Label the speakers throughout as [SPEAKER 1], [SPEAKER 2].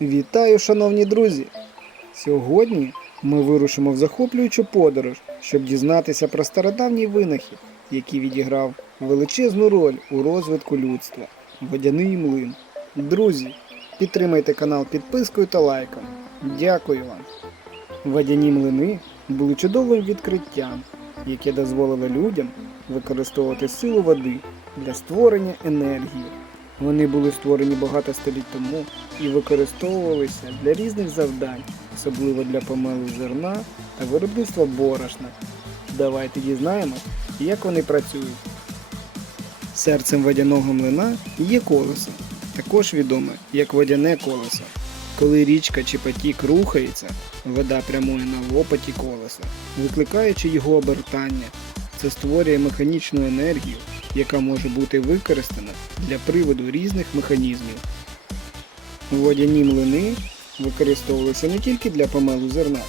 [SPEAKER 1] Вітаю, шановні друзі! Сьогодні ми вирушимо в захоплюючу подорож, щоб дізнатися про стародавній винахід, який відіграв величезну роль у розвитку людства водяний млин. Друзі, підтримайте канал підпискою та лайком. Дякую вам! Водяні млини були чудовим відкриттям, яке дозволило людям використовувати силу води для створення енергії. Вони були створені багато століть тому і використовувалися для різних завдань, особливо для помелу зерна та виробництва борошна. Давайте дізнаємось, як вони працюють. Серцем водяного млина є колесо, також відоме як водяне колесо. Коли річка чи потік рухається, вода прямує на лопаті колеса, викликаючи його обертання. Це створює механічну енергію, яка може бути використана для приводу різних механізмів. Водяні млини використовувалися не тільки для помелу зерна,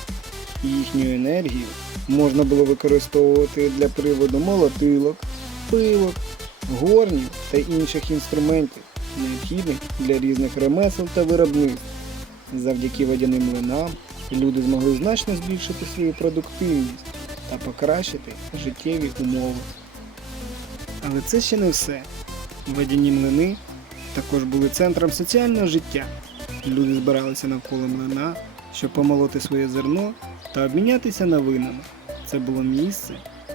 [SPEAKER 1] їхню енергію можна було використовувати для приводу молотилок, пилок, горнів та інших інструментів, необхідних для різних ремесел та виробництв. Завдяки водяним млинам люди змогли значно збільшити свою продуктивність та покращити життєві умови. Але це ще не все. Водяні млини також були центром соціального життя. Люди збиралися навколо млина, щоб помолоти своє зерно та обмінятися новинами. Це було місце,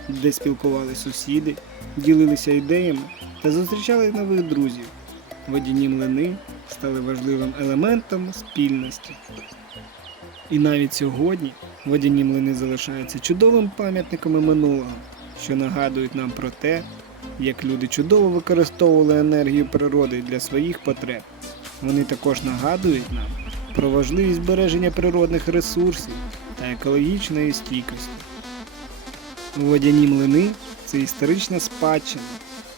[SPEAKER 1] де спілкувалися сусіди, ділилися ідеями та зустрічали нових друзів. Водяні млини стали важливим елементом спільності. І навіть сьогодні водяні млини залишаються чудовим пам'ятниками минулого, що нагадують нам про те, як люди чудово використовували енергію природи для своїх потреб. Вони також нагадують нам про важливість збереження природних ресурсів та екологічної стійкості. Водяні млини це історична спадщина,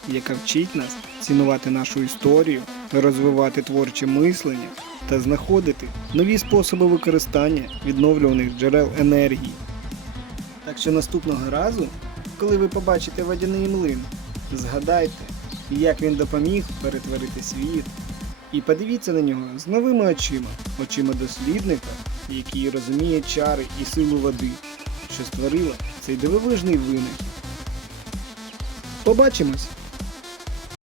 [SPEAKER 1] яка вчить нас цінувати нашу історію, розвивати творче мислення та знаходити нові способи використання відновлюваних джерел енергії. Так що наступного разу, коли ви побачите водяний млин, згадайте, як він допоміг перетворити світ, і подивіться на нього з новими очима, очима дослідника, який розуміє чари і силу води, що створила цей дивовижний винахід. Побачимось!